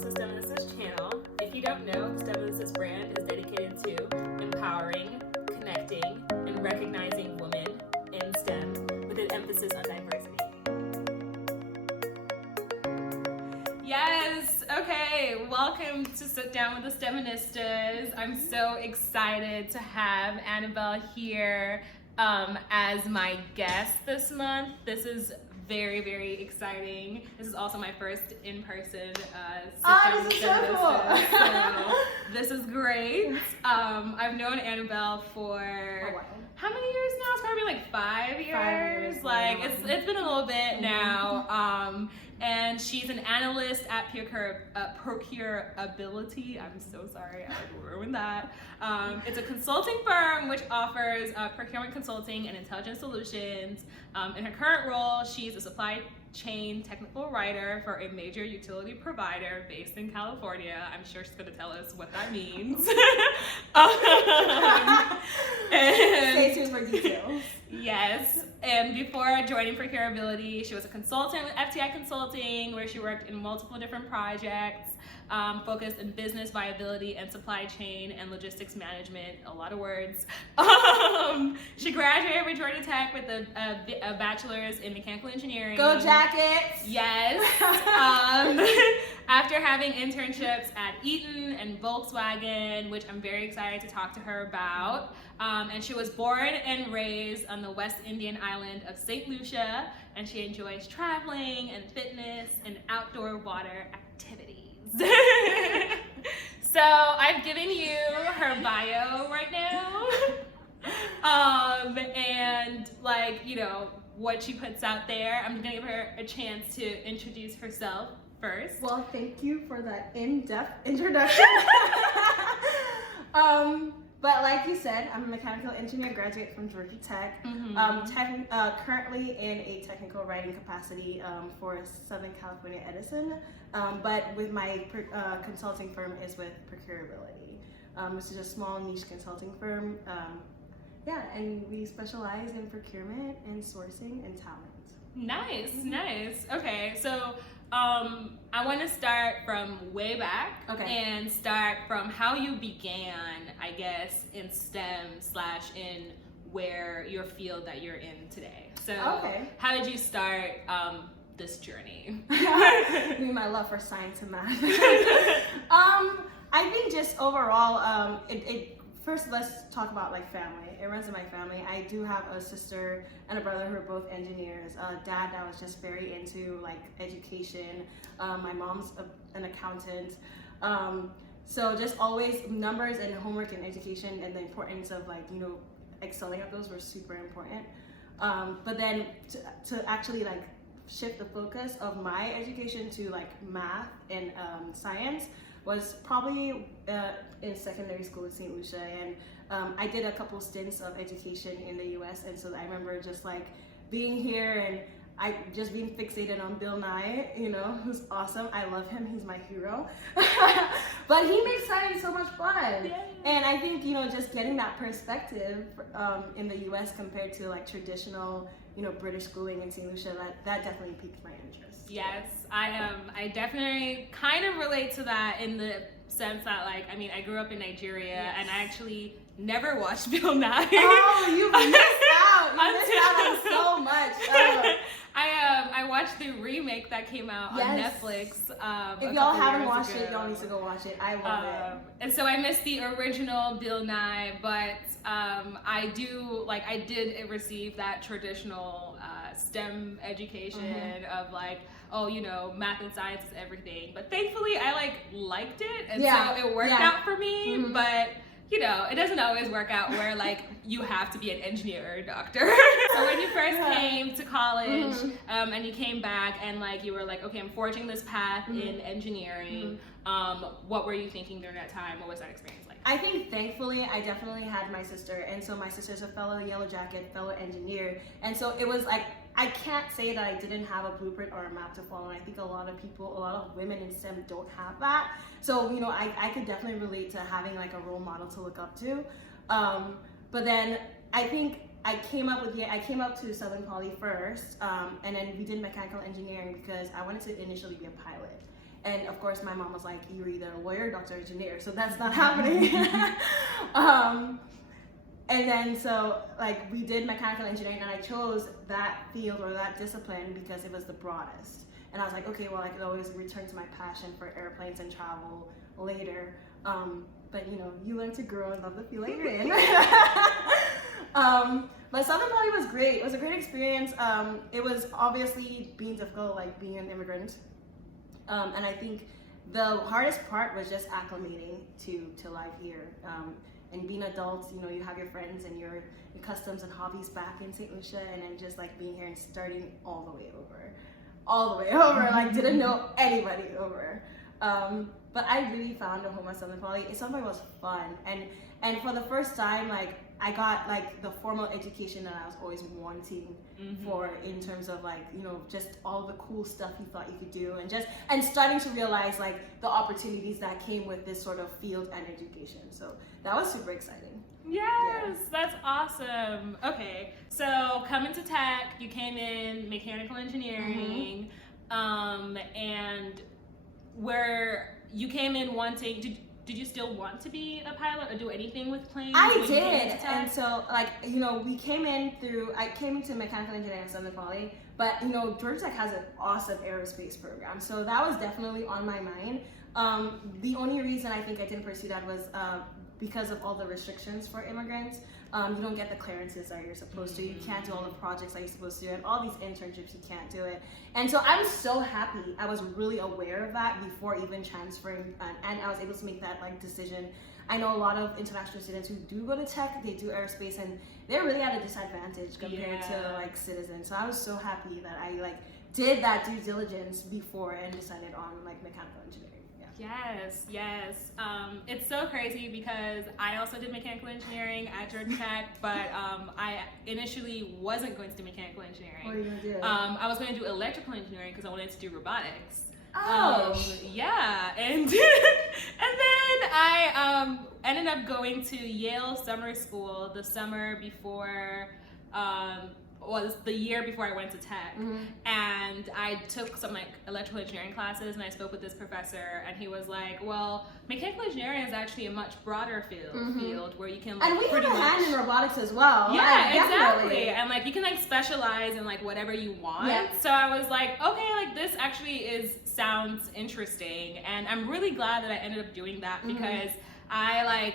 to the Steministas channel. If you don't know, the Steministas brand is dedicated to empowering, connecting, and recognizing women in STEM with an emphasis on diversity. Yes, okay, welcome to Sit Down with the Steministas. I'm so excited to have Anna-Belle here as my guest this month. This is very, very exciting. This is also my first in-person Sit Down with the Steministas. So this is great. I've known Anna-Belle for how many years now? It's probably like 5 years. 5 years. Like it's been a little bit now. And she's an analyst at ProcureAbility. I'm so sorry, I ruined that. It's a consulting firm which offers procurement consulting and intelligence solutions. In her current role, she's a supply chain technical writer for a major utility provider based in California. I'm sure she's gonna tell us what that means. Stay tuned for details. Yes, and before joining ProcureAbility, she was a consultant with FTI Consulting, where she worked in multiple different projects, focused in business viability and supply chain and logistics management, a lot of words. She graduated with Georgia Tech with a bachelor's in mechanical engineering. Go Jackets! Yes. After having internships at Eaton and Volkswagen, which I'm very excited to talk to her about. And she was born and raised on the West Indian island of St.Lucia, and she enjoys traveling and fitness and outdoor water activities. So I've given you her bio right now. And like, you know, what she puts out there. I'm gonna give her a chance to introduce herself first. Well, thank you for that in-depth introduction. But like you said, I'm a mechanical engineer graduate from Georgia Tech. Currently in a technical writing capacity for Southern California Edison. But with my consulting firm is with ProcureAbility. Which is a small niche consulting firm. And we specialize in procurement and sourcing and talent. Nice, nice. Okay, so I want to start from way back and start from how you began, I guess, in STEM / in where your field that you're in today. So how did you start this journey? I mean, my love for science and math. I think just overall, first, let's talk about like family. It runs in my family. I do have a sister and a brother who are both engineers. Dad that was just very into like education. My mom's an accountant. So just always numbers and homework and education and the importance of like, you know, excelling at those were super important. But then to actually like shift the focus of my education to like math and science was probably in secondary school at St. Lucia, and I did a couple stints of education in the US, and so I remember just like being here and I just being fixated on Bill Nye, you know, who's awesome. I love him, he's my hero. But he makes science so much fun. Yeah. And I think, you know, just getting that perspective in the US compared to like traditional, you know, British schooling in St. Lucia, that definitely piqued my interest. Yes, I definitely kind of relate to that in the sense that, like, I mean, I grew up in Nigeria and I actually never watched Bill Nye. Oh, you missed out! You missed out on so much. I watched the remake that came out on Netflix. If y'all haven't watched it, y'all need to go watch it. I love it. And so I missed the original Bill Nye, but I did receive that traditional STEM education of like, oh, you know, math and science is everything. But thankfully, I liked it, and so it worked out for me. But you know, it doesn't always work out where like you have to be an engineer or a doctor. So when you first came to college and you came back and like you were like, okay, I'm forging this path in engineering. What were you thinking during that time? What was that experience like? I think thankfully I definitely had my sister, and so my sister's a fellow Yellow Jacket, fellow engineer, and so it was like, I can't say that I didn't have a blueprint or a map to follow, and I think a lot of women in STEM don't have that. So, you know, I could definitely relate to having like a role model to look up to. But then I think I came up to Southern Poly first, and then we did mechanical engineering because I wanted to initially be a pilot. And of course, my mom was like, "You're either a lawyer, doctor, or engineer," so that's not happening. And then so like we did mechanical engineering, and I chose that field or that discipline because it was the broadest. And I was like, okay, well, I could always return to my passion for airplanes and travel later. But you know, you learn to grow and love the field you're in. But Southern Poly was great. It was a great experience. It was obviously being difficult, like being an immigrant. And I think the hardest part was just acclimating to life here. And being adults, you know, you have your friends and your customs and hobbies back in St. Lucia, and then just like being here and starting all the way over, like didn't know anybody over. But I really found a home at Southern Poly. Southern Poly was fun, and for the first time, like I got like the formal education that I was always wanting for, in terms of like, you know, just all the cool stuff you thought you could do, and starting to realize like the opportunities that came with this sort of field and education. So that was super exciting. Yes, that's awesome. Okay, so coming to tech, you came in mechanical engineering, and where you came in wanting, did you still want to be a pilot or do anything with planes? I did, and so like, you know, I came into mechanical engineering at Southern Poly, but you know, Georgia Tech has an awesome aerospace program, so that was definitely on my mind. The only reason I think I didn't pursue that was because of all the restrictions for immigrants. You don't get the clearances that you're supposed to. You can't do all the projects that you're supposed to do, and all these internships, you can't do it. And so I'm so happy I was really aware of that before even transferring, and I was able to make that like decision. I know a lot of international students who do go to tech, they do aerospace, and they're really at a disadvantage compared to like citizens. So I was so happy that I like did that due diligence before and decided on like mechanical engineering. Yes. It's so crazy because I also did mechanical engineering at Georgia Tech, but I initially wasn't going to do mechanical engineering. What are you going to do? I was going to do electrical engineering because I wanted to do robotics. Yeah, and and then I ended up going to Yale summer school the summer before. Was the year before I went to tech, and I took some like electrical engineering classes, and I spoke with this professor, and he was like, well, mechanical engineering is actually a much broader field where you can like, and we have a hand in robotics as well. Yeah, like, exactly. And like you can like specialize in like whatever you want. Yep. So I was like, okay, like this actually sounds interesting, and I'm really glad that I ended up doing that because I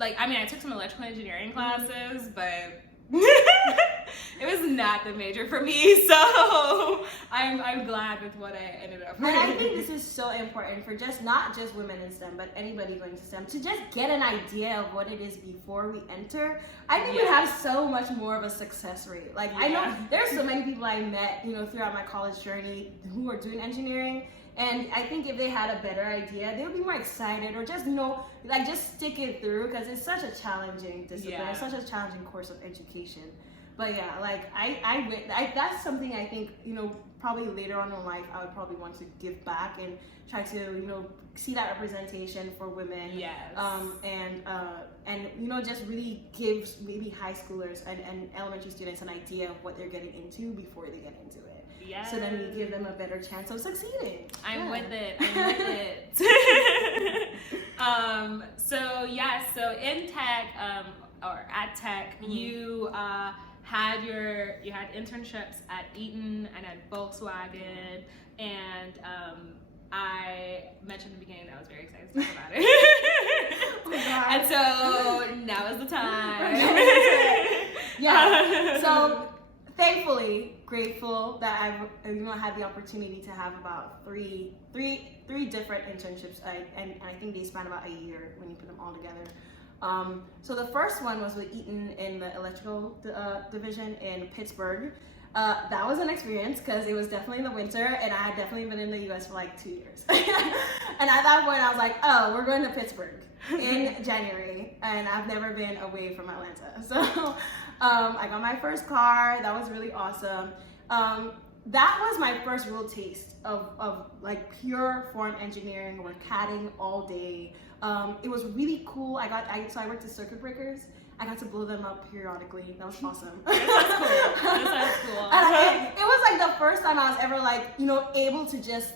I mean I took some electrical engineering classes, but it was not the major for me, so I'm glad with what I ended up with. And I think this is so important for not just women in STEM, but anybody going to STEM, to just get an idea of what it is before we enter. I think we have so much more of a success rate. Like I know there's so many people I met, you know, throughout my college journey who are doing engineering. And I think if they had a better idea, they would be more excited, or just, you know, like just stick it through, because it's such a challenging discipline, it's such a challenging course of education. But yeah, like I that's something I think, you know, probably later on in life I would probably want to give back and try to, you know, see that representation for women. And you know, just really give maybe high schoolers and elementary students an idea of what they're getting into before they get into it. Yes. So then we give them a better chance of succeeding. I'm with it. So in tech, or at tech, you had internships at Eaton and at Volkswagen, and I mentioned in the beginning that I was very excited to talk about it. And so now is the time. So thankfully, grateful that I've had the opportunity to have about three different internships, and I think they span about a year when you put them all together. So the first one was with Eaton in the electrical division in Pittsburgh. That was an experience because it was definitely in the winter, and I had definitely been in the US for like 2 years. And at that point I was like, oh, we're going to Pittsburgh in January, and I've never been away from Atlanta. So I got my first car. That was really awesome. That was my first real taste of like pure form engineering. We're CADing all day. It was really cool. So I worked at circuit breakers. I got to blow them up periodically. That was awesome. That sounds cool. And it was like the first time I was ever like, you know, able to just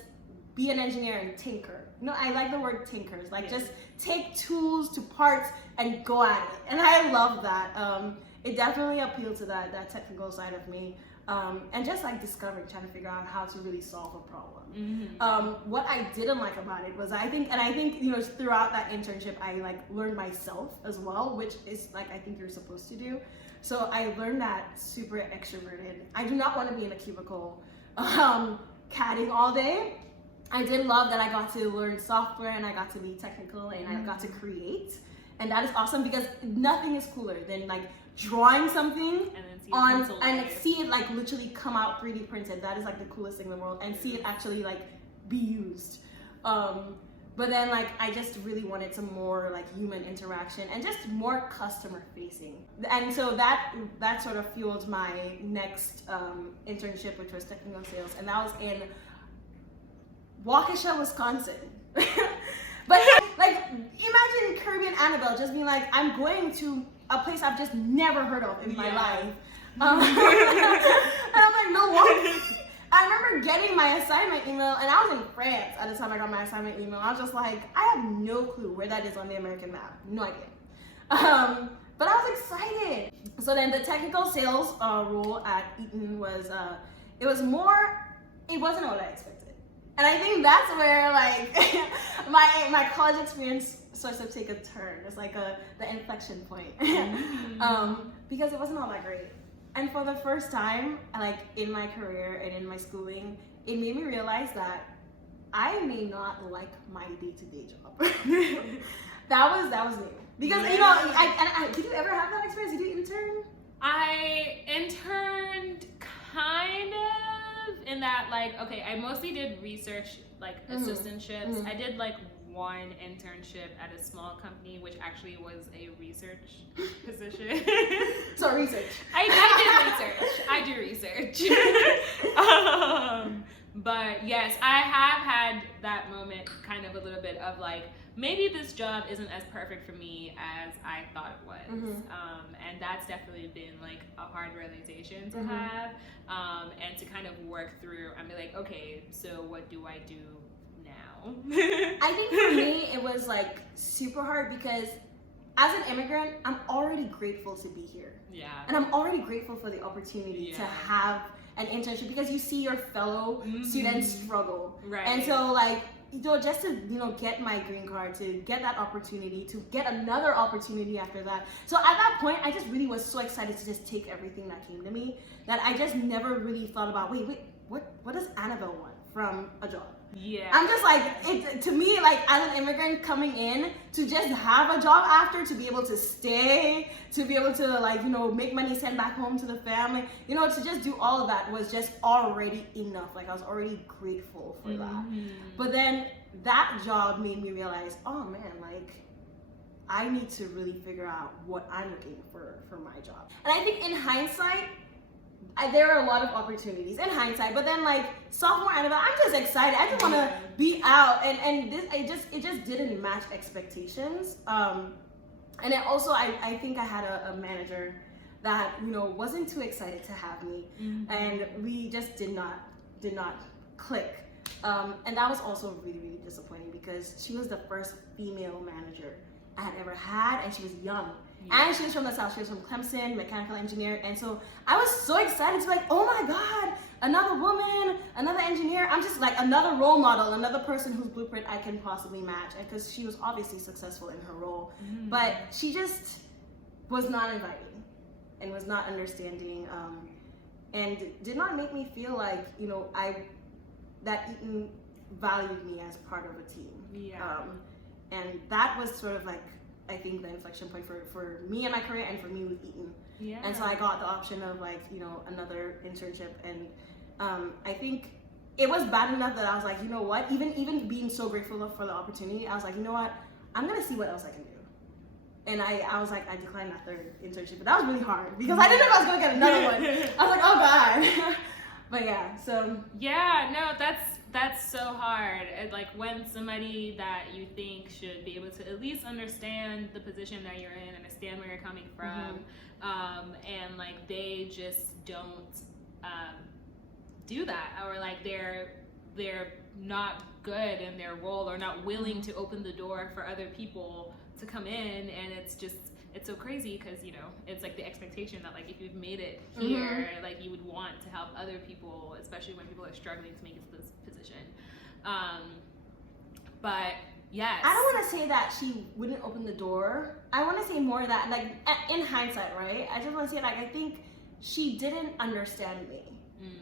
be an engineer and tinker. I like the word tinkers. Like just take tools to parts and go at it. And I love that. It definitely appealed to that technical side of me. And just like discovering, trying to figure out how to really solve a problem. What I didn't like about it was I think throughout that internship I like learned myself as well, which is like I think you're supposed to do. So I learned that super extroverted. I do not want to be in a cubicle catting all day. I did love that I got to learn software and I got to be technical and I got to create. And that is awesome because nothing is cooler than like drawing something and see it like literally come out 3D printed. That is like the coolest thing in the world, and see it actually like be used. But then like I just really wanted some more like human interaction and just more customer facing. And so that sort of fueled my next internship, which was technical sales, and that was in Waukesha, Wisconsin. But like imagine Caribbean Anna-Belle just being like, I'm going to a place I've just never heard of in my life. And I'm like, Milwaukee. I remember getting my assignment email, and I was in France at the time I got my assignment email. I was just like, I have no clue where that is on the American map. No idea. But I was excited. So then the technical sales role at Eaton was, it wasn't what I expected. And I think that's where like my college experience starts to take a turn. It's like the inflection point. Because it wasn't all that great. And for the first time, like in my career and in my schooling, it made me realize that I may not like my day-to-day job. that was new. Because did you ever have that experience? Did you intern? I interned kind of in that like, okay, I mostly did research like assistantships. I did like one internship at a small company, which actually was a research position. So research. I do research. But yes, I have had that moment, kind of a little bit of like, maybe this job isn't as perfect for me as I thought it was. And that's definitely been like a hard realization to have, and to kind of work through and be like, okay, so what do I do now? I think for me, it was like super hard because as an immigrant, I'm already grateful to be here. Yeah. And I'm already grateful for the opportunity to have an internship because you see your fellow students struggle. Right. And so like, just to, get my green card, to get that opportunity, to get another opportunity after that. So at that point, I just really was so excited to just take everything that came to me that I just never really thought about, wait, what does Anna-Belle want from a job? Yeah. I'm just like, to me, like as an immigrant coming in, to just have a job after, to be able to stay, to be able to like, make money, send back home to the family, to just do all of that was just already enough. Like I was already grateful for that. But then that job made me realize, oh man, like I need to really figure out what I'm looking for my job. And I think in hindsight, there are a lot of opportunities in hindsight, but then like sophomore Anna-Belle, I'm just excited. I just want to be out, and this it just didn't match expectations. And then also I think I had a manager that wasn't too excited to have me, and we just did not click. And that was also really, really disappointing because she was the first female manager I had ever had, and she was young. And she was from the South. She was from Clemson, mechanical engineer. And so I was so excited to be like, oh my God, another woman, another engineer. I'm just like another role model, another person whose blueprint I can possibly match. And because she was obviously successful in her role, but she just was not inviting and was not understanding, and did not make me feel like, that Eaton valued me as part of a team. And that was sort of like, I think the inflection point for me and my career and for me with Eaton. And so I got the option of like, another internship. And I think it was bad enough that I was like, you know what, even being so grateful for the opportunity, I was like, you know what, I'm gonna see what else I can do. And I was like, I declined that third internship, but that was really hard because I didn't know if I was gonna get another one. I was like, oh God. But yeah, so. Yeah, no, that's so hard. Like when somebody that you think should be able to at least understand the position that you're in, understand where you're coming from, and like they just don't do that, or like they're not good in their role or not willing to open the door for other people to come in, and it's so crazy because, you know, it's like the expectation that like if you've made it here, like you would want to help other people, especially when people are struggling to make it to this position. But yes, I don't want to say that she wouldn't open the door. I want to say more that, like, in hindsight, right? I just want to say, like, I think she didn't understand me.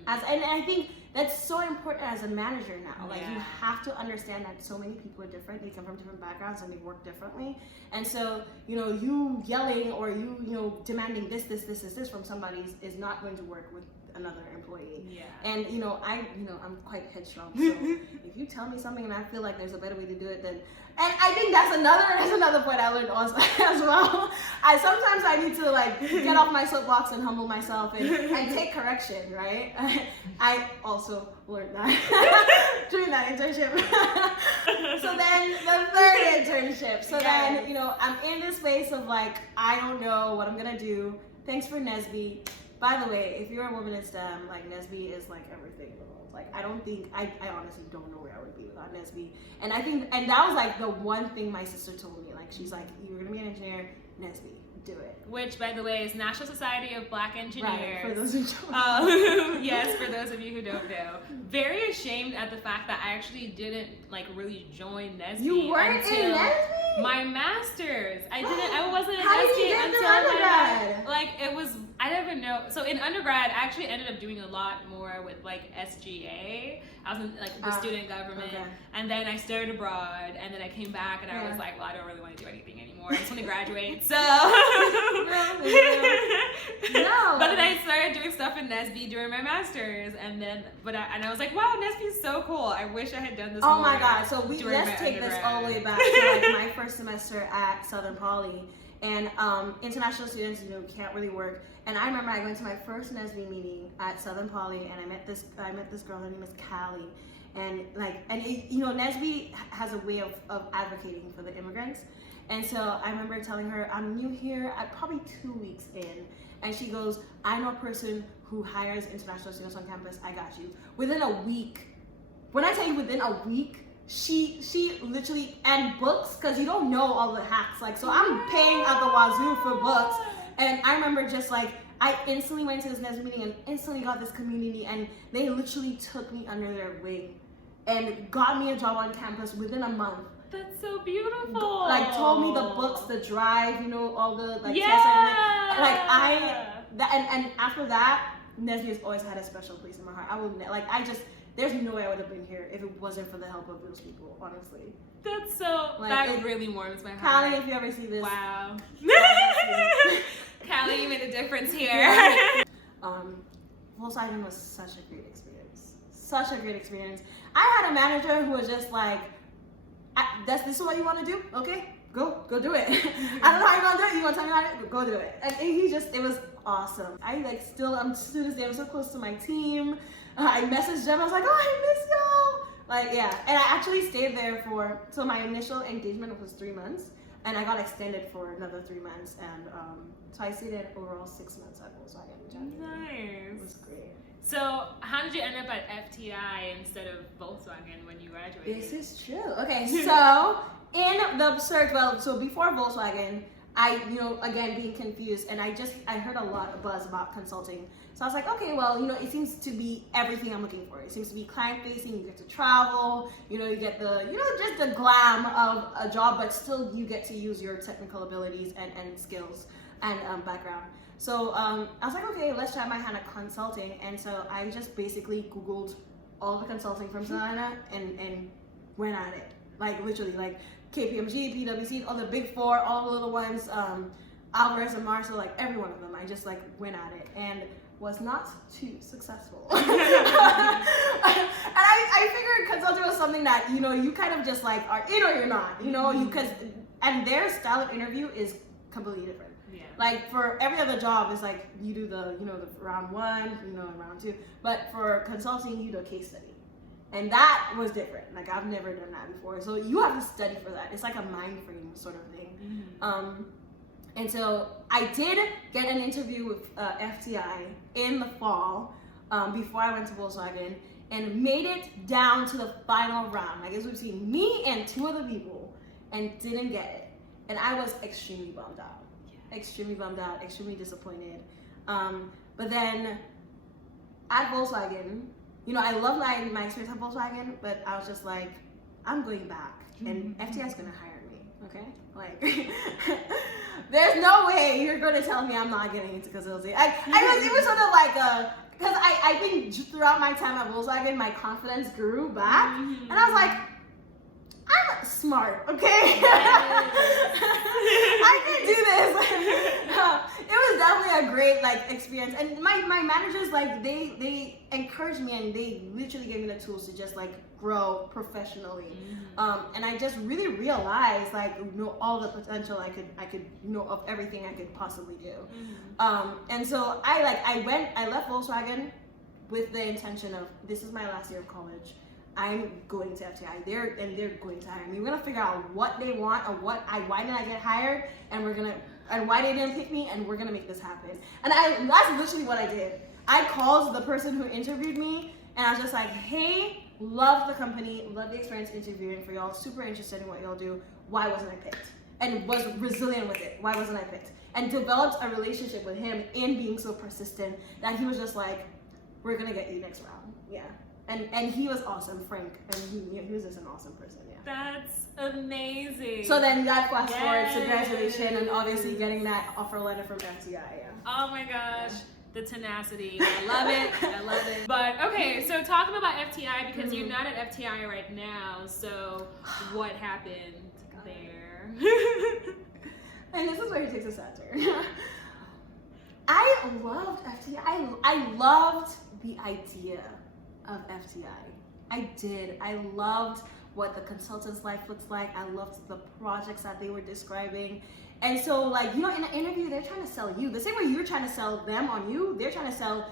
And I think that's so important as a manager now. Like, you have to understand that so many people are different. They come from different backgrounds and they work differently. And so, you know, you yelling or you know, demanding this from somebody is not going to work with another employee. And you know, I'm quite headstrong. So if you tell me something and I feel like there's a better way to do it, then, and I think that's another point I learned also as well. Sometimes I need to like get off my soapbox and humble myself and take correction, right? I also learned that during that internship. So then the third internship. So then, you know, I'm in this space of like, I don't know what I'm gonna do. Thanks for Nesby. By the way, if you're a woman in STEM, like Nesby is like everything in the world. Like I honestly don't know where I would be without Nesby. And I think, and that was like the one thing my sister told me. Like she's like, you're gonna be an engineer, Nesby, do it. Which, by the way, is National Society of Black Engineers. Right, for those who don't know. Yes, for those of you who don't know. Very ashamed at the fact that I actually didn't like really join Nesby. You weren't in Nesby? My master's. I wasn't in How Nesby did you get until to undergrad? like it was. I never know. So in undergrad, I actually ended up doing a lot more with like SGA. I was in like the student government, and then I studied abroad, and then I came back, and I was like, well, I don't really want to do anything anymore. I just want to graduate. So, No. But then I started doing stuff in Nesby during my master's, and then I was like, wow, Nesby is so cool. I wish I had done this. Oh more my God! So let's take this all the way back to like my first semester at Southern Poly. And international students, you know, can't really work. And I remember I went to my first Nesby meeting at Southern Poly, and I met this girl. Her name is Callie, and you know, Nesby has a way of advocating for the immigrants. And so I remember telling her, I'm new here. I'm probably 2 weeks in, and she goes, I know a person who hires international students on campus. I got you. Within a week. When I tell you within a week. She literally, and books, because you don't know all the hacks. Like, so I'm paying at the wazoo for books. And I remember just like, I instantly went to this Nesby meeting and instantly got this community, and they literally took me under their wing and got me a job on campus within a month. That's so beautiful. Like, told me the books, the drive, you know, all the like tests and after that, Nesby has always had a special place in my heart. There's no way I would have been here if it wasn't for the help of those people, honestly. That's so, like, that really warms my heart. Callie, if you ever see this. Wow. Callie, you made a difference here. Volkswagen was such a great experience. Such a great experience. I had a manager who was just like, this is what you want to do? Okay, go do it. I don't know how you're going to do it. You want to tell me how to do it? Go do it. And it was awesome. I'm to this day, I'm so close to my team. I messaged them. I was like, oh, I miss y'all. Like, yeah. And I actually stayed there so my initial engagement was 3 months, and I got extended for another 3 months. And so I stayed there overall 6 months at Volkswagen. Nice. It was great. So how did you end up at FTI instead of Volkswagen when you graduated? This is true. Okay, so in the search, so before Volkswagen, I, you know, again, being confused, and I heard a lot of buzz about consulting. So I was like, okay, well, you know, it seems to be everything I'm looking for. It seems to be client-facing, you get to travel, you know, you get the, you know, just the glam of a job, but still you get to use your technical abilities and skills and background. So I was like, okay, let's try my hand at consulting. And so I just basically Googled all the consulting from St.Lucia and went at it. Like, literally, like, KPMG, PwC, all the big four, all the little ones, Alvarez and Marshall, like every one of them. I just like went at it and was not too successful. And I figured consulting was something that, you know, you kind of just like are in or you're not, you know, and their style of interview is completely different. Yeah. Like for every other job, it's like you do the, you know, the round one, you know, round two, but for consulting, you do a case study. And that was different. Like, I've never done that before. So you have to study for that. It's like a mind frame sort of thing. Mm-hmm. And so I did get an interview with FTI in the fall before I went to Volkswagen. and made it down to the final round. Like, it was between me and 2 other people, and didn't get it. And I was extremely bummed out. Extremely bummed out, extremely disappointed. But then at Volkswagen, you know, I love my experience at Volkswagen, but I was just like, I'm going back, and FTI is gonna hire me, okay? Like, there's no way you're gonna tell me I'm not getting into consulting. It was sort of like because I think throughout my time at Volkswagen, my confidence grew back, and I was like, I'm smart, okay? I can do this. It was definitely a great like experience, and my managers, like, they encouraged me, and they literally gave me the tools to just like grow professionally. And I just really realized, like, you know, all the potential I could you know, of everything I could possibly do. And so I left Volkswagen with the intention of, this is my last year of college. I'm going to FTI. They're going to hire me. We're gonna figure out what they want, or why did I get hired, and why they didn't pick me, and we're gonna make this happen. And that's literally what I did. I called the person who interviewed me, and I was just like, hey, love the company, love the experience interviewing for y'all, super interested in what y'all do. Why wasn't I picked? And was resilient with it. Why wasn't I picked? And developed a relationship with him in being so persistent that he was just like, we're gonna get you next round. Yeah. And he was awesome, Frank, and he was just an awesome person, yeah. That's amazing. So then that fast forwards to graduation, and obviously getting that offer letter from FTI, yeah. Oh my gosh, the tenacity. I love it, I love it. But okay, so talking about FTI, because you're not at FTI right now, so what happened there? And this is where he takes a sad turn. I loved FTI. I loved the idea of FTI. I did. I loved what the consultant's life looks like. I loved the projects that they were describing. And so, like, you know, in an interview, they're trying to sell you. The same way you're trying to sell them on you, they're trying to sell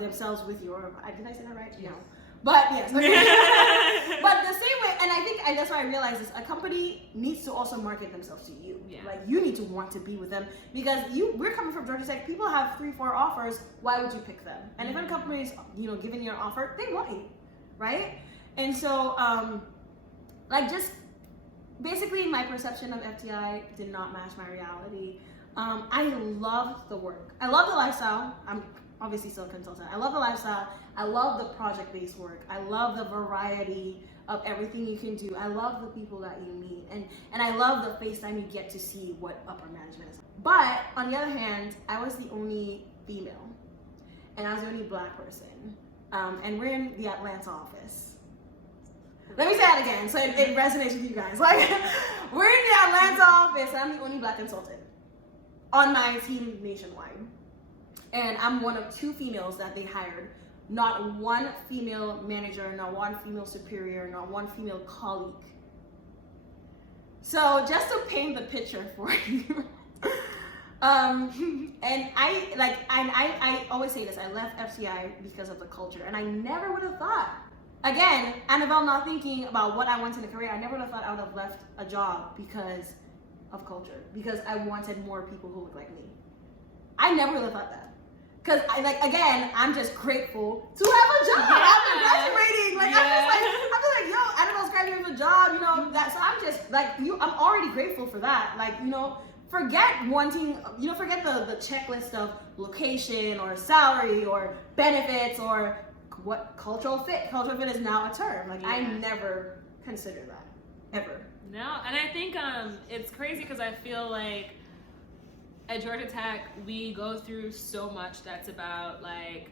themselves with your, did I say that right? Yeah. No. But yes. But the same way, and I think, and that's why I realized this, a company needs to also market themselves to you. Yeah. Like, you need to want to be with them, because we're coming from Georgia Tech, people have 3-4 offers, why would you pick them? And if a company is, you know, giving you an offer, they want you, right? And so, like, just basically my perception of FTI did not match my reality. I loved the work. I love the lifestyle. I'm obviously still a consultant. I love the lifestyle. I love the project-based work. I love the variety of everything you can do. I love the people that you meet. And I love the face time you get to see what upper management is. But on the other hand, I was the only female. And I was the only Black person. And we're in the Atlanta office. Let me say that again so it resonates with you guys. Like, we're in the Atlanta office, and I'm the only Black consultant on my team nationwide. And I'm one of 2 females that they hired. Not one female manager, not one female superior, not one female colleague. So just to paint the picture for you, and I always say this, I left FCI because of the culture, and I never would have thought, again, Anna-Belle not thinking about what I wanted in a career, I never would have thought I would have left a job because of culture, because I wanted more people who look like me. I never would have thought that. Because I'm just grateful to have a job after graduating. Like, I'm just like, yo, Anna-Belle's graduating with a job, you know, that, so I'm just like, I'm already grateful for that. Like, you know, forget wanting, you know, forget the checklist of location or salary or benefits or what cultural fit. Cultural fit is now a term. Like, I never considered that, ever. No, and I think it's crazy because I feel like at Georgia Tech, we go through so much that's about like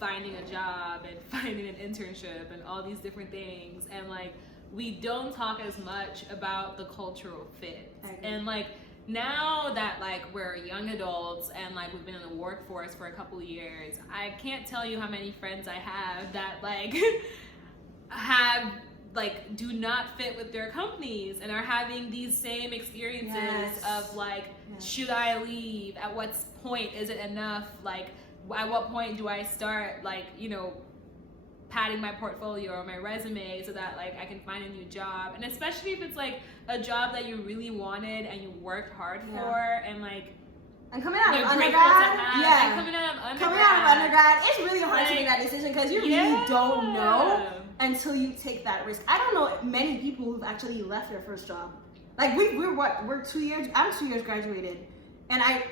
finding a job and finding an internship and all these different things. And like, we don't talk as much about the cultural fit. And like, now that like we're young adults and like we've been in the workforce for a couple of years, I can't tell you how many friends I have that like do not fit with their companies and are having these same experiences of like, should I leave? At what point is it enough? Like, at what point do I start like, you know, padding my portfolio or my resume so that like I can find a new job? And especially if it's like a job that you really wanted and you worked hard for, and like I'm coming out of You're grateful to undergrad. have. Yeah. And coming out of undergrad. Coming out of undergrad, it's really hard to Like, make that decision because you really yeah. don't know until you take that risk. I don't know many people who've actually left their first job. Like we're 2 years. I'm 2 years graduated, and I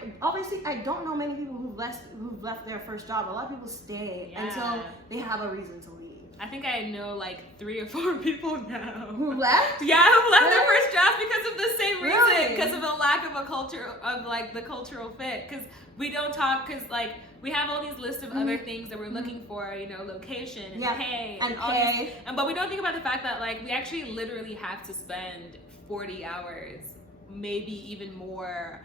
don't know many people who've left their first job. A lot of people stay until they have a reason to leave. I think I know like 3 or 4 people now. Who left? Yeah, who left their first jobs because of the same reason, Really? because of a lack of a culture of like the cultural fit. Because we don't talk, because like we have all these lists of other things that we're looking for, you know, location and pay and all these, but we don't think about the fact that like we actually literally have to spend 40 hours, maybe even more,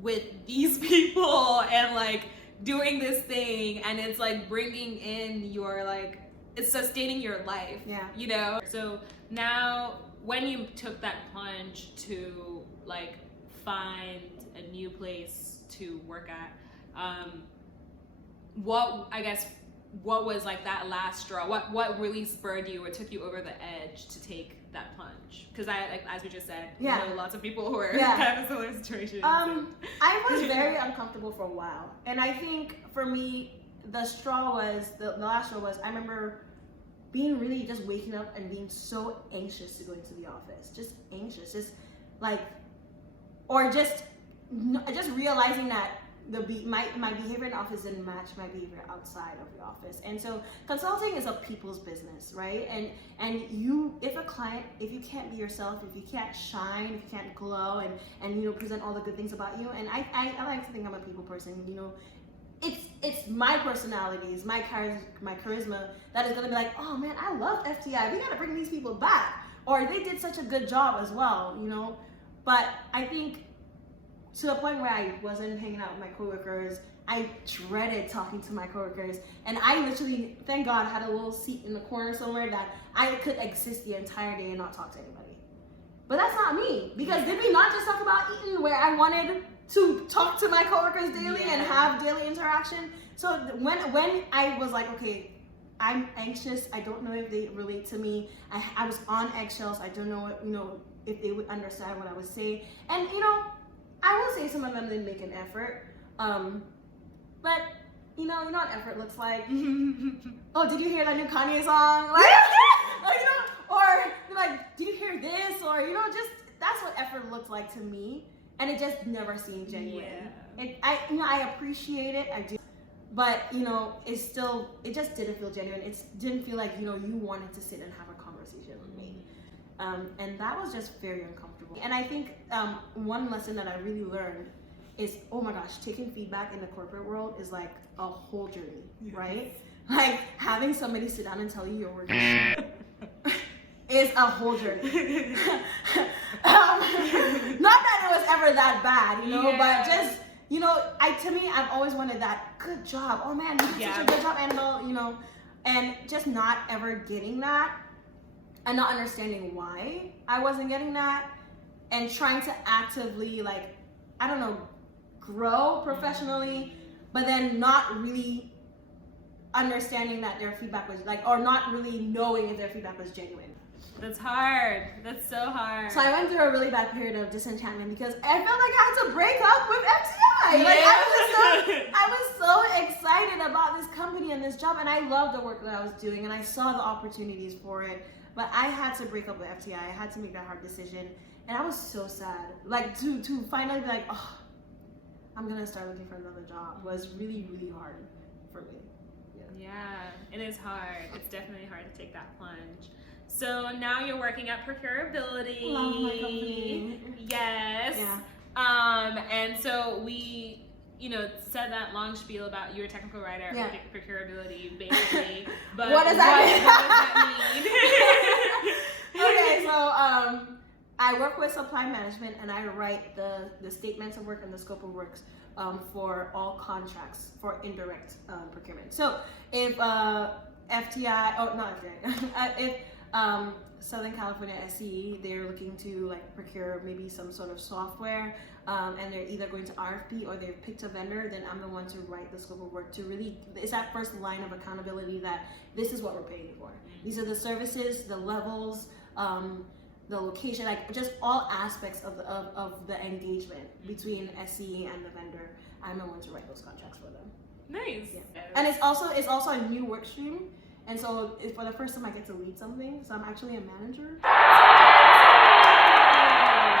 with these people and like doing this thing, and it's like bringing in your like, it's sustaining your life, you know? So now when you took that plunge to like find a new place to work at, what was like that last straw? What really spurred you or took you over the edge to take that plunge? Because like as we just said, you know lots of people who are kind of in similar situations. I was very uncomfortable for a while, and I think for me the straw was the last straw was I remember being really just waking up and being so anxious to go into the office, just anxious, just like, or just realizing that my behavior in the office didn't match my behavior outside of the office. And so consulting is a people's business, right? And you, if you can't be yourself, if you can't shine, if you can't glow and you know present all the good things about you, and I like to think I'm a people person, you know. It's my personality, it's my charisma that is gonna be like, oh man, I love FTI. We gotta bring these people back, or they did such a good job as well, you know. But I think to the point where I wasn't hanging out with my coworkers, I dreaded talking to my coworkers, and I literally, thank God, had a little seat in the corner somewhere that I could exist the entire day and not talk to anybody. But that's not me, because did we not just talk about Eaton, where I wanted to talk to my coworkers daily and have daily interaction? So when I was like, okay, I'm anxious, I don't know if they relate to me, I was on eggshells, I don't know, you know, if they would understand what I was saying. And you know, I will say some of them didn't make an effort, but you know what effort looks like. Oh, did you hear that new Kanye song? Like, or, you know, or like, did you hear this? Or you know, just that's what effort looked like to me. And it just never seemed genuine. I appreciate it, I do, but you know, it just didn't feel genuine. It didn't feel like, you know, you wanted to sit and have a conversation with me, and that was just very uncomfortable. And I think one lesson that I really learned is, oh my gosh, taking feedback in the corporate world is like a whole journey, right? Like having somebody sit down and tell you you're working is a whole journey. Not that it was ever that bad, you know, but just, you know, to me, I've always wanted that good job. Oh man, you did such a good job, Anna-Belle, you know, and just not ever getting that and not understanding why I wasn't getting that, and trying to actively, like, I don't know, grow professionally, but then not really understanding that their feedback was like, or not really knowing if their feedback was genuine. That's hard. That's so hard. So I went through a really bad period of disenchantment because I felt like I had to break up with FTI. Like I was so excited about this company and this job, and I loved the work that I was doing, and I saw the opportunities for it. But I had to break up with FTI. I had to make that hard decision, and I was so sad. Like to finally be like, oh, I'm gonna start looking for another job was really, really hard for me. Yeah, it is hard. It's definitely hard to take that plunge. So now you're working at ProcureAbility. Love my company. Yes. Yeah. And so we, you know, said that long spiel about you're a technical writer at ProcureAbility, basically. But what does that mean? Okay, so I work with supply management, and I write the statements of work and the scope of works for all contracts for indirect procurement. So if FTI, oh not FTI, if Southern California SCE, they're looking to like procure maybe some sort of software, and they're either going to RFP or they've picked a vendor, then I'm the one to write the scope of work to really, it's that first line of accountability that this is what we're paying for. These are the services, the levels, the location, like just all aspects of the engagement between SE and the vendor. I'm the one to write those contracts for them. Nice. Yeah. And it's also a new work stream, and so for the first time I get to lead something. So I'm actually a manager.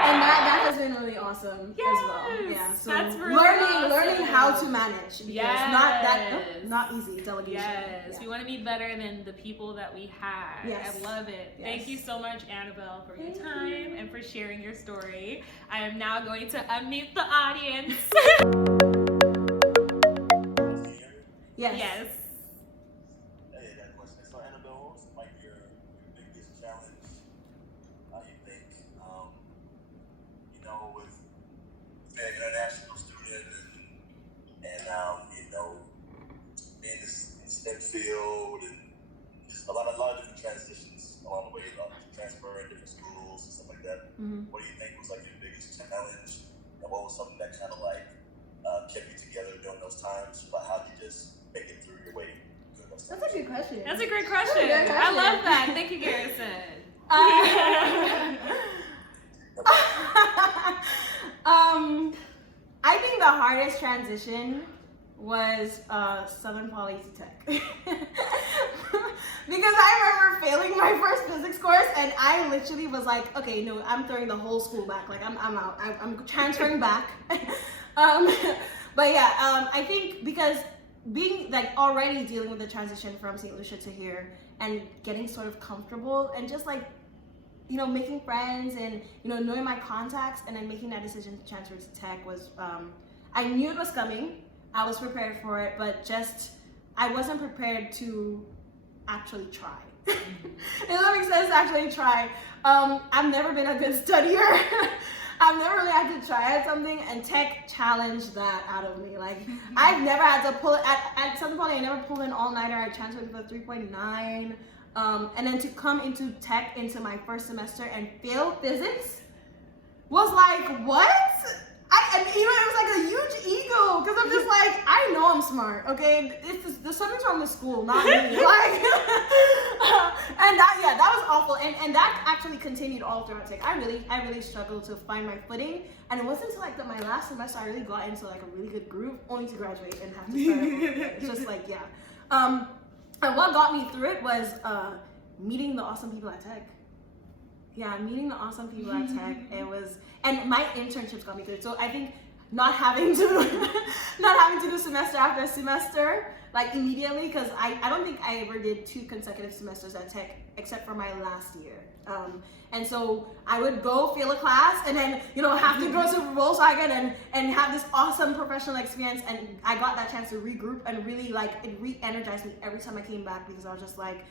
And that has been really awesome as well. Yeah. So that's really learning how to manage. Because Yes. not easy delegation. Yes, Yeah. we want to be better than the people that we have. Yes. I love it. Yes. Thank you so much, Anna-Belle, for your time and for sharing your story. I am now going to unmute the audience. Yes. Yes. Hey, I got a question. So, Anna-Belle, what was like your biggest challenge? You think, with being an international student and being in STEM field and just a lot of different transitions along the way, transferring different schools and stuff like that. Mm-hmm. What do you think was like your biggest challenge, and what was something that kind of like kept you together during those times? But how did you just make it through your way during those times? That's a good question. That's a great question. That's a good question. I love that. Thank you, Garrison. I think the hardest transition was Southern Poly to Tech. Because I remember failing my first physics course, and I literally was like, okay, no, I'm throwing the whole school back. Like, I'm out. I'm transferring back. But yeah, I think because being like already dealing with the transition from St. Lucia to here and getting sort of comfortable and just like, making friends and, knowing my contacts and then making that decision to transfer to Tech was, I knew it was coming. I was prepared for it, but I wasn't prepared to actually try. It doesn't make sense to actually try. I've never been a good studier. I've never really had to try at something, and Tech challenged that out of me. Like, I've never had to pull it at some point. I never pulled an all-nighter. I transferred with a 3.9, and then to come into Tech into my first semester and fail physics was like, what? It was like a huge ego, because I'm just like, I know I'm smart, okay? There's something wrong with school, not me. Like, and that was awful. And that actually continued all throughout Tech. I really struggled to find my footing. And it wasn't until like my last semester I really got into like a really good groove, only to graduate and have to start over. It's just like, yeah. And what got me through it was meeting the awesome people at Tech. Yeah, meeting the awesome people at Tech. And my internships got me through it. So I think not having to do semester after semester, like immediately, because I don't think I ever did 2 consecutive semesters at Tech except for my last year. And so I would go fail a class and then, have to go to Volkswagen and have this awesome professional experience. And I got that chance to regroup, and really it re-energized me every time I came back, because I was just like,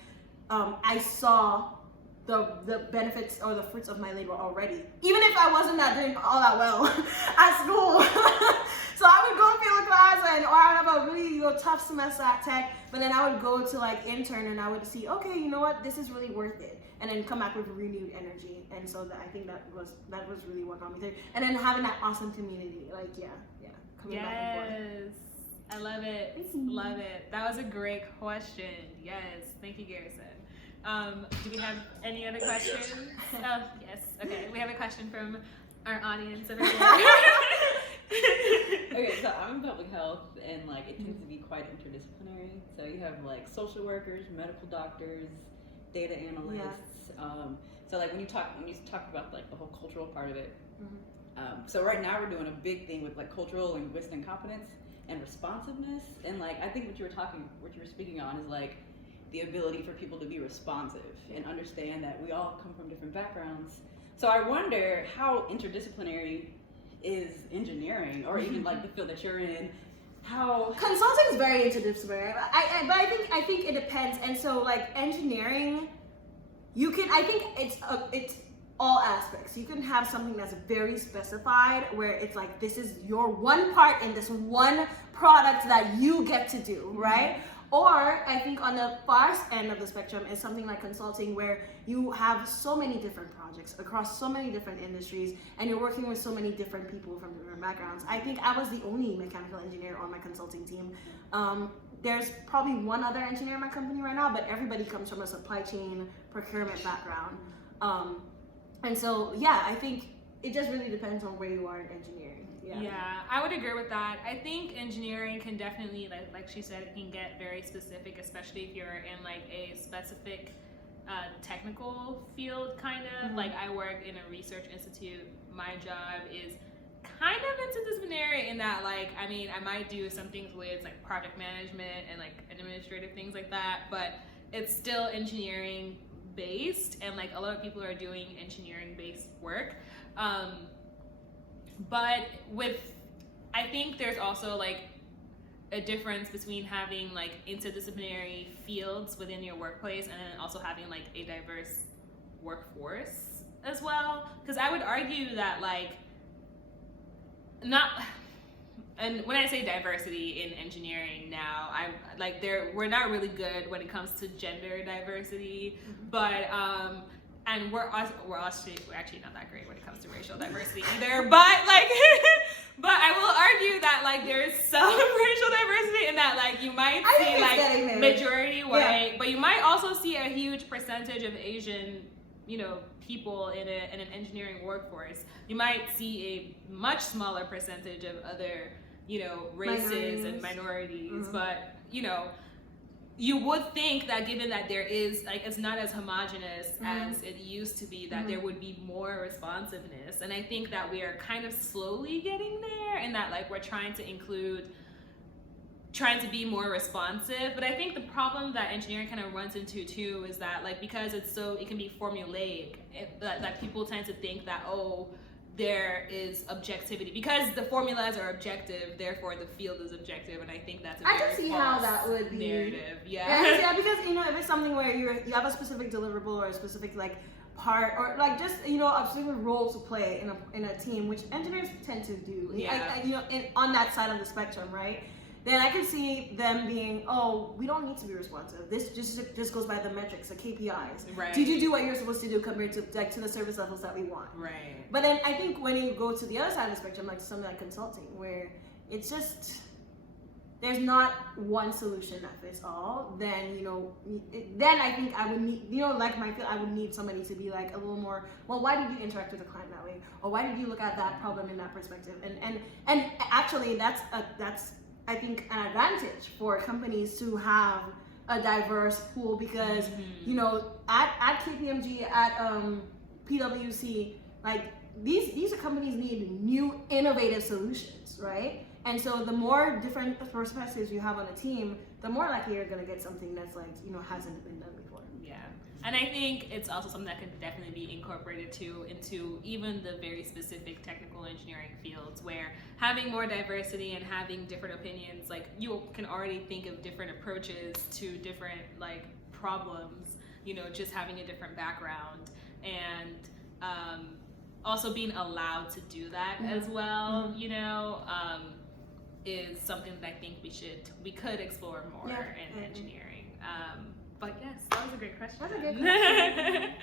I saw the benefits or the fruits of my labor already, even if I wasn't doing all that well at school. So I would go fail a class, or I would have a really tough semester at Tech, but then I would go to intern, and I would see, okay, you know what, this is really worth it, and then come back with renewed energy. And so I think that was really what got me through. And then having that awesome community, coming back and forth. I love it. Love it. That was a great question. Yes. Thank you, Garrison. Do we have any other questions? Oh, yes. Okay. We have a question from our audience over there. Okay, so I'm in public health, and it tends to be quite interdisciplinary. So you have social workers, medical doctors, data analysts. So when you talk about the whole cultural part of it. So right now we're doing a big thing with cultural linguistic competence and responsiveness, and I think what you were speaking on is the ability for people to be responsive and understand that we all come from different backgrounds. So I wonder how interdisciplinary is engineering, or even the field that you're in. How consulting is very interdisciplinary, but I think it depends. And so engineering, I think it's all aspects. You can have something that's very specified, where it's this is your one part in this one product that you get to do, right? Or I think on the far end of the spectrum is something like consulting, where you have so many different projects across so many different industries, and you're working with so many different people from different backgrounds. I think I was the only mechanical engineer on my consulting team. There's probably one other engineer in my company right now, but everybody comes from a supply chain procurement background. And so, yeah, I think it just really depends on where you are in engineering. Yeah, I would agree with that. I think engineering can definitely, like she said, it can get very specific, especially if you're in like a specific technical field, kind of. Like I work in a research institute. My job is kind of interdisciplinary in that, like, I mean, I might do some things with like project management and like administrative things like that, but it's still engineering based, and like a lot of people are doing engineering based work. But I think there's also like a difference between having like interdisciplinary fields within your workplace and then also having like a diverse workforce as well. Because I would argue that like and when I say diversity in engineering now, we're not really good when it comes to gender diversity, but and we're actually not that great when it comes to racial diversity either. But like, but I will argue that like there's some racial diversity in that like you might see like majority white, but you might also see a huge percentage of Asian, people in an engineering workforce. You might see a much smaller percentage of other, races and minorities, but you would think that given that there is like it's not as homogenous as it used to be, that there would be more responsiveness. And I think that we are kind of slowly getting there, and that like we're trying to be more responsive. But I think the problem that engineering kind of runs into too is that like because it can be formulaic, that people tend to think that there is objectivity because the formulas are objective, therefore the field is objective, and I think that's a very I can see how that would be narrative. Yeah, because if it's something where you have a specific deliverable or a specific like part or like just a specific role to play in a team, which engineers tend to do. On that side of the spectrum, right? Then I could see them being, we don't need to be responsive. This just goes by the metrics, the KPIs. Right. Did you do what you're supposed to do compared to to the service levels that we want? Right. But then I think when you go to the other side of the spectrum, like something like consulting, where it's just there's not one solution that fits all. Then then I think I would need like my field, I would need somebody to be like a little more. Well, why did you interact with the client that way, or why did you look at that problem in that perspective? And actually that's I think an advantage for companies to have a diverse pool because at KPMG, at PwC, like these companies need new innovative solutions, right? And so the more different perspectives you have on a team, the more likely you're gonna get something that's like hasn't been done before. Yeah. And I think it's also something that can definitely be incorporated into even the very specific technical engineering fields, where having more diversity and having different opinions, like you can already think of different approaches to different like problems, just having a different background, and also being allowed to do that as well, is something that I think we could explore more in engineering. But yes, that was a great question. That's a good question.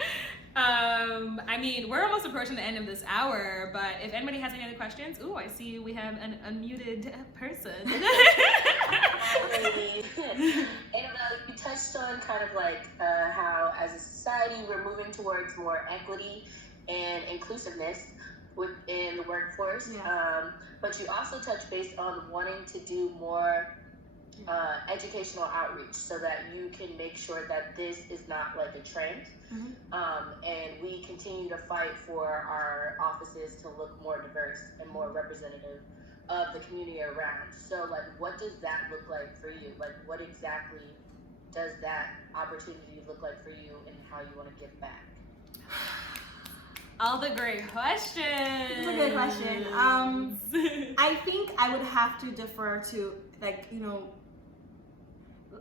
I mean, we're almost approaching the end of this hour, but if anybody has any other questions, I see we have an unmuted person. Anna-Belle, you touched on kind of like how as a society we're moving towards more equity and inclusiveness within the workforce. But you also touched base on wanting to do more educational outreach so that you can make sure that this is not like a trend. And we continue to fight for our offices to look more diverse and more representative of the community around. So like, what does that look like for you? Like, what exactly does that opportunity look like for you, and how you want to give back? All the great questions. It's a good question. I think I would have to defer to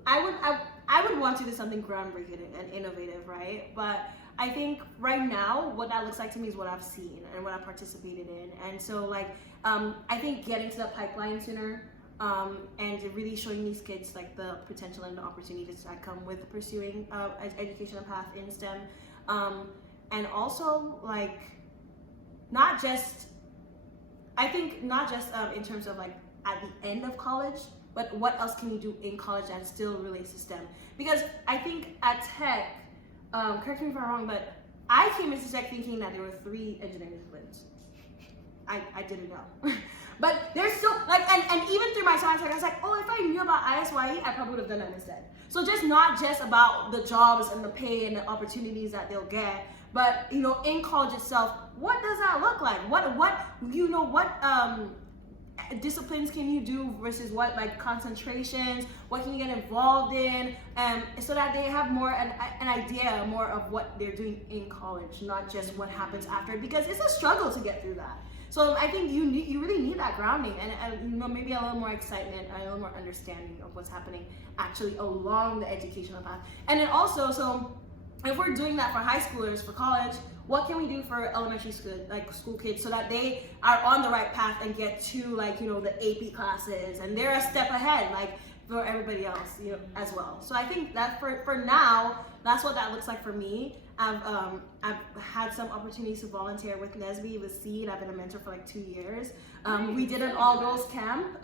I would want to do something groundbreaking and innovative, right? But I think right now what that looks like to me is what I've seen and what I've participated in. And so I think getting to the pipeline sooner and really showing these kids like the potential and the opportunities that come with pursuing educational path in STEM. And also not just in terms of like at the end of college, but what else can you do in college that still relates to STEM? Because I think at Tech, correct me if I'm wrong, but I came into tech thinking that there were 3 engineering disciplines. I didn't know. But there's still, like, and even through my science, like, I was like, oh, if I knew about ISYE, I probably would have done that instead. So just not just about the jobs and the pay and the opportunities that they'll get, but, you know, in college itself, what does that look like? What disciplines can you do versus what, like, concentrations, what can you get involved in, so that they have more an idea more of what they're doing in college, not just what happens after, because it's a struggle to get through that. So I think you really need that grounding and you know, maybe a little more excitement, a little more understanding of what's happening actually along the educational path. And then also, so if we're doing that for high schoolers, for college, what can we do for elementary school, like school kids, so that they are on the right path and get to, like, you know, the AP classes and they're a step ahead, like, for everybody else, you know, as well. So I think that for now, that's what that looks like for me. I've had some opportunities to volunteer with NSBE, with Seed. I've been a mentor for like 2 years. We did an all-girls camp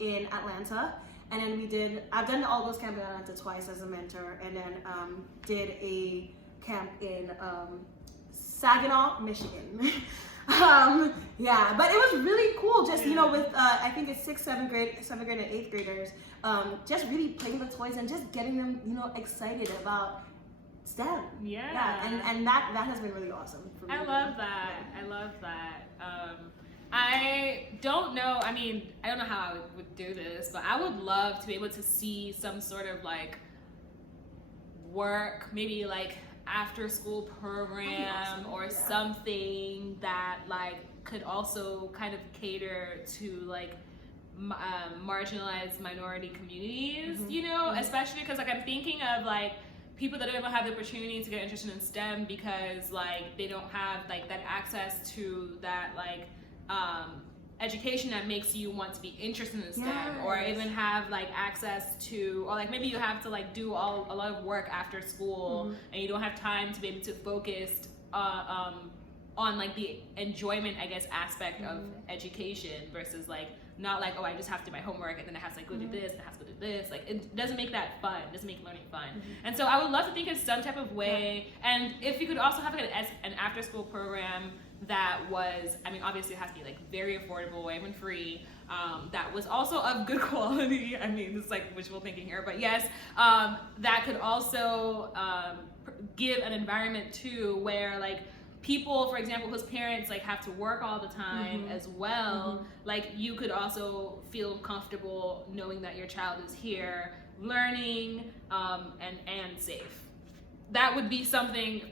in Atlanta, and then I've done the all-girls camp in Atlanta twice as a mentor, and then did a camp in Saginaw, Michigan. Yeah, but it was really cool, just, you know, with I think it's 6th, 7th grade and 8th graders, just really playing the toys and just getting them, you know, excited about STEM. Yeah, and that has been really awesome for me. I love that. Yeah. I love that. I don't know, I mean, I don't know how I would do this, but I would love to be able to see some sort of, like, work, maybe like after school program or something that, like, could also kind of cater to, like, marginalized minority communities, you know, especially because, like, I'm thinking of, like, people that don't even have the opportunity to get interested in STEM because, like, they don't have, like, that access to that, like, education that makes you want to be interested in STEM, or even have, like, access to, or, like, maybe you have to, like, do a lot of work after school and you don't have time to be able to focus on, like, the enjoyment, I guess, aspect of education versus, like, not like, oh, I just have to do my homework and then I have to, like, go do this and I have to go do this. Like, it doesn't make that fun. It doesn't make learning fun. And so I would love to think of some type of way, and if you could also have, like, an after school program that was, I mean, obviously it has to be, like, very affordable, even free, that was also of good quality. I mean, it's like wishful thinking here, but yes, that could also give an environment too where, like, people, for example, whose parents, like, have to work all the time as well, like, you could also feel comfortable knowing that your child is here learning and safe. That would be something,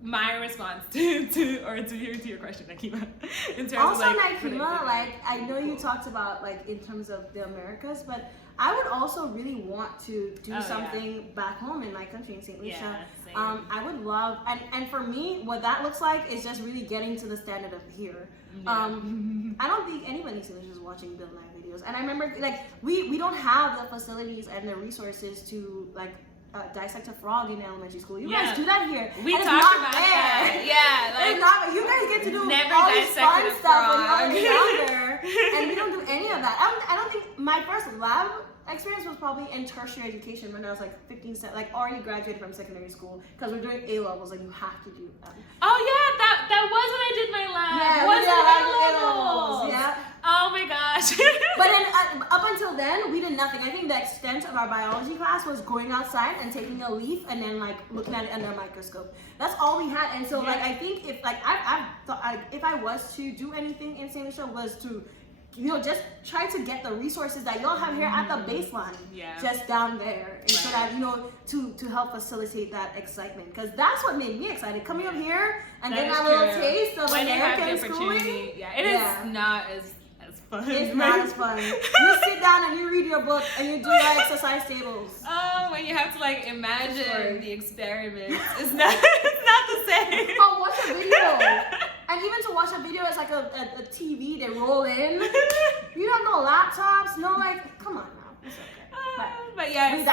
my response to your question, Nakima. In terms also, of, like, Nakima, like, I know you talked about, like, in terms of the Americas, but I would also really want to do something back home in my country, in St. Lucia. I would love, and for me, what that looks like is just really getting to the standard of here. I don't think anybody in St. Lucia is watching Bill Nye videos. And I remember, like, we don't have the facilities and the resources to, like, dissect a frog in elementary school. You guys do that here. We talked about that. Yeah, like, you guys get to do all this fun stuff when you're younger, and we don't do any of that. I don't think my first lab experience was probably in tertiary education when I was, like, 15, like, already graduated from secondary school, because we're doing A-levels, like, you have to do them. Oh yeah, that was when I did my lab. A-levels. Yeah. Oh my gosh. But then up until then, we did nothing. I think the extent of our biology class was going outside and taking a leaf and then, like, looking at it under a microscope. That's all we had. And so, like, I think if, like, I've thought, if I was to do anything in St. Lucia, was to, you know, just try to get the resources that y'all have here at the baseline, just down there, and so that, you know, to help facilitate that excitement, because that's what made me excited, coming up here and getting that little taste of American schooling. It is not as fun. It's not as fun. You sit down and you read your book and you do your exercise tables. Oh, when you have to, like, imagine the experiments, it's not the same. Oh, watch a video. And even to watch a video, it's like a TV, they roll in. You have no laptops, no, like, come on now. It's okay. But yes,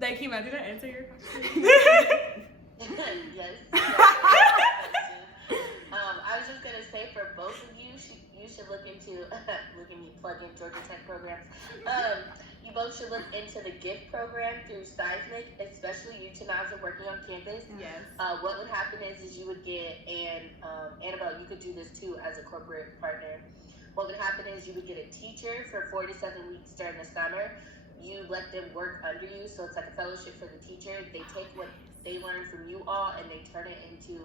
Nakima, did I answer your question? Yes. I was just gonna say, for both of you, you should look into look at me plug in Georgia Tech programs. You both should look into the gift program through Seismic, especially you two now are working on campus. Yes. What would happen is you would get, and Annabelle, you could do this too as a corporate partner. What would happen is you would get a teacher for 4 to 7 weeks during the summer. You let them work under you, so it's like a fellowship for the teacher. They take what they learn from you all and they turn it into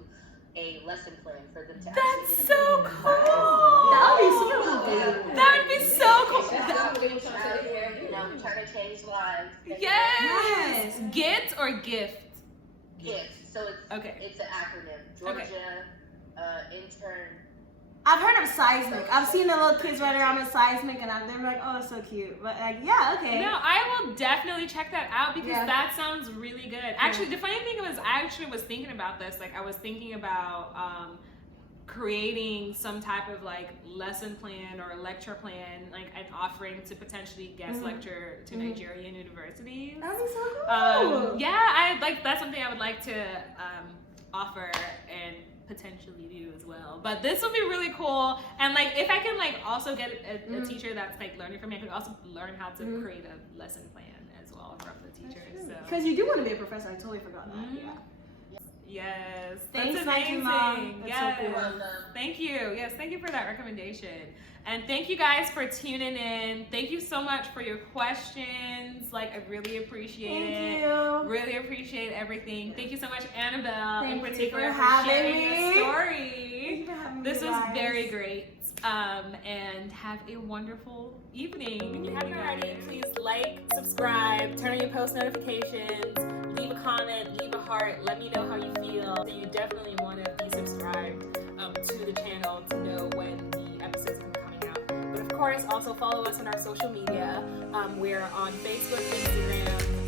a lesson plan for them to actually That's get so a cool. That would be super cool. That would be so cool. We're trying to change lives. Yes. Get or gift? Gift. So it's Okay. it's an acronym. Georgia intern. I've heard of Seismic. I've seen the little kids running around with Seismic, and they're like, "Oh, it's so cute." But like, yeah, okay. No, I will definitely check that out because Yeah. that sounds really good. Actually, the funny thing was, I actually was thinking about this. Like, I was thinking about creating some type of like lesson plan or a lecture plan, like an offering to potentially guest lecture to Nigerian universities. That'd be so cool. Yeah, I like that's something I would like to offer and potentially do as well. But this will be really cool. And like if I can like also get a teacher that's like learning from me, I could also learn how to create a lesson plan as well from the teacher. So Because you do want to be a professor. I totally forgot that. Yeah. yes, Thanks, that's Nike amazing. Mom. That's Yes, so cool. thank you. Yes, thank you for that recommendation. And thank you guys for tuning in. Thank you so much for your questions. Like, I really appreciate it. Thank you. Really appreciate everything. Thank you so much, Annabelle, Thank in you particular, for for having sharing me. your Thank story. you for having This me, was guys. very great. And have a wonderful evening. If you haven't already, please like, subscribe, turn on your post notifications, leave a comment, leave a heart, let me know how you feel. So you definitely want to be subscribed to the channel to know when the episodes are coming out. But of course, also follow us on our social media. We're on Facebook, Instagram,